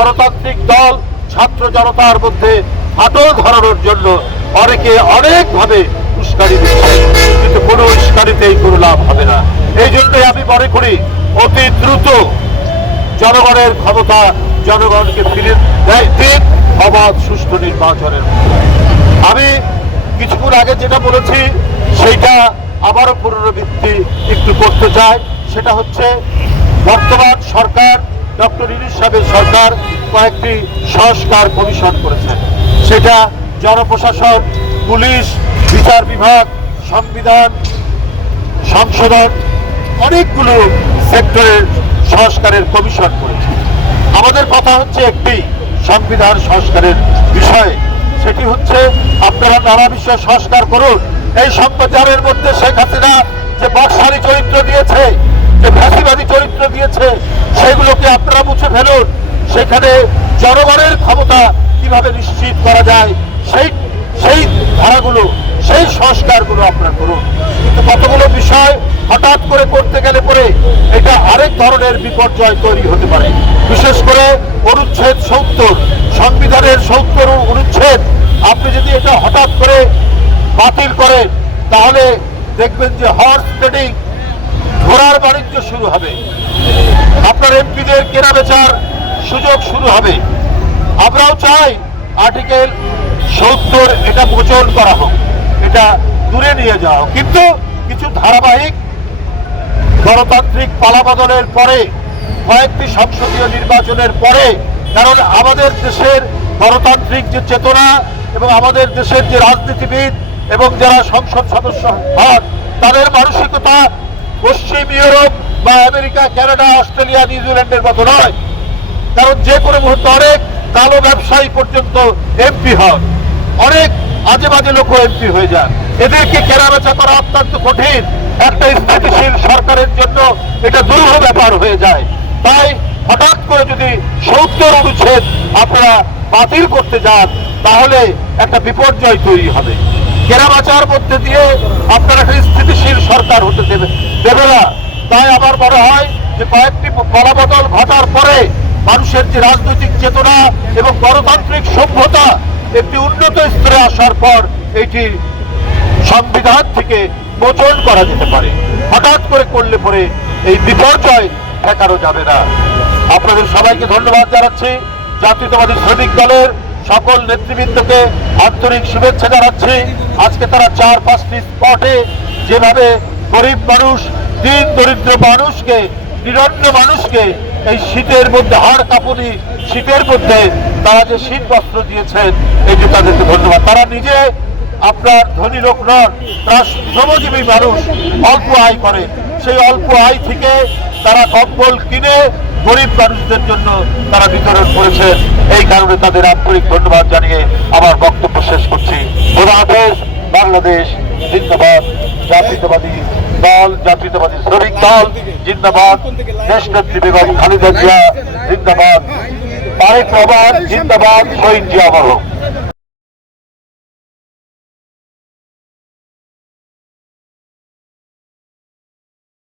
গণতান্ত্রিক দল ছাত্র জনতার মধ্যে ফাটল ধরানোর জন্য অনেকে অনেকভাবে উস্কানি দিচ্ছে, কিন্তু কোনো উস্কানিতেই কোনো লাভ হবে না। এই জন্যই আমি মনে করি অতি দ্রুত জনগণের ক্ষমতা জনগণকে ফিরে দিন অবাধ সুষ্ঠু নির্বাচনের। আমি কিছুক্ষণ আগে যেটা বলেছি সেইটা আবারও পুনরাবৃত্তি একটু করতে চাই। সেটা হচ্ছে বর্তমান সরকার, ডক্টর ইউনূস সাহেবের সরকার কয়েকটি সংস্কার কমিশন করেছেন। সেটা জনপ্রশাসন, পুলিশ, বিচার বিভাগ, সংবিধান সংশোধন, অনেকগুলো সেক্টরের সংস্কারের কমিশন করেছে। আমাদের কথা হচ্ছে একটি সংবিধান সংস্কারের বিষয়ে, সেটি হচ্ছে আপনারা নানা বিষয় সংস্কার করুন। এই সম্প্রচারের মধ্যে শেখ হাসিনা যে বর্ষারী চরিত্র দিয়েছে, যে ফ্যাসিবাদী চরিত্র দিয়েছে, সেগুলোকে আপনারা মুছে ফেলুন। সেখানে জনগণের ক্ষমতা কিভাবে নিশ্চিত করা যায় সেই ধারাগুলো, সেই সংস্কারগুলো আপনারা করুন। কিন্তু কতগুলো বিষয় হঠাৎ করে করতে গেলে পরে এটা আরেক ধরনের বিপর্যয় তৈরি হতে পারে। বিশেষ করে অনুচ্ছেদ ৭০, সংবিধানের ৭০ অনুচ্ছেদ আপনি যদি এটা হঠাৎ করে বাতিল করেন তাহলে দেখবেন যে হর্স ট্রেডিং, ঘোড়ার বাণিজ্য শুরু হবে, আপনার এমপিদের কেনা বেচার সুযোগ শুরু হবে। আমরাও চাই আর্টিকেল ৭০ এটা মোচন করা হোক, এটা দূরে নিয়ে যাওয়া, কিন্তু কিছু ধারাবাহিক গণতান্ত্রিক পালাবদলের পরে, কয়েকটি সংসদীয় নির্বাচনের পরে, কারণ আমাদের দেশের গণতান্ত্রিক যে চেতনা এবং আমাদের দেশের যে রাজনীতিবিদ এবং যারা সংসদ সদস্য হন তাদের মানসিকতা পশ্চিম ইউরোপ বা আমেরিকা, কানাডা, অস্ট্রেলিয়া, নিউজিল্যান্ডের মতো নয়। কারণ যে কোনো মুহূর্তে অনেক কালো ব্যবসায়ী পর্যন্ত এমপি হন, অনেক আজে বাজে লোক এমপি হয়ে যান। এদেরকে কেনাবেচা করা অত্যন্ত কঠিন। একটা স্থিতিশীল সরকারের জন্য এটা দুরূহ ব্যাপার হয়ে যায়। তাই হঠাৎ করে যদি ৭০ অনুচ্ছেদ আপনারা বাতিল করতে যান তাহলে একটা বিপর্যয় তৈরি হবে। কেনাবেচার মধ্যে দিয়ে আপনারা একটা স্থিতিশীল সরকার হতে দেবে না। তাই আমার মনে হয় যে কয়েকটি পালাবদল ঘটার পরে মানুষের যে রাজনৈতিক চেতনা এবং গণতান্ত্রিক সভ্যতা একটি উন্নত স্তরে আসার পর এটি সংবিধান থেকে মোচন করা যেতে পারে। হঠাৎ করে করলে পরে এই বিপর্যয় ঠেকানো যাবে না। আপনাদের সবাইকে ধন্যবাদ জানাচ্ছি। জাতীয়তাবাদী শ্রমিক দলের সকল নেতৃবৃন্দকে আন্তরিক শুভেচ্ছা জানাচ্ছি। আজকে তারা ৪-৫টি স্পটে যেভাবে গরিব মানুষ, দিন দরিদ্র মানুষকে, নিরন্ন মানুষকে এই শীতের মধ্যে, হাড় কাঁপুনি শীতের মধ্যে তারা যে শীত বস্ত্র দিয়েছেন, এটি তাদেরকে ধন্যবাদ। তারা নিজে আপনার ধনী লোক নন, তারা শ্রমজীবী মানুষ, অল্প আয় করে। সেই অল্প আয় থেকে তারা কম্বল কিনে গরিব মানুষদের জন্য তারা বিতরণ করেছেন। এই কারণে তাদের আন্তরিক ধন্যবাদ জানিয়ে আমার বক্তব্য শেষ করছি। খোদা হাফেজ। বাংলাদেশ জিন্দাবাদ। জাতীয়তাবাদী দল, জাতীয়তাবাদী শ্রমিক দল জিন্দাবাদ। দেশনেত্রী বেগম খালেদা জিয়া জিন্দাবাদ। তারেক রহমান জিন্দাবাদ। শহীদ জিয়া মরহুম।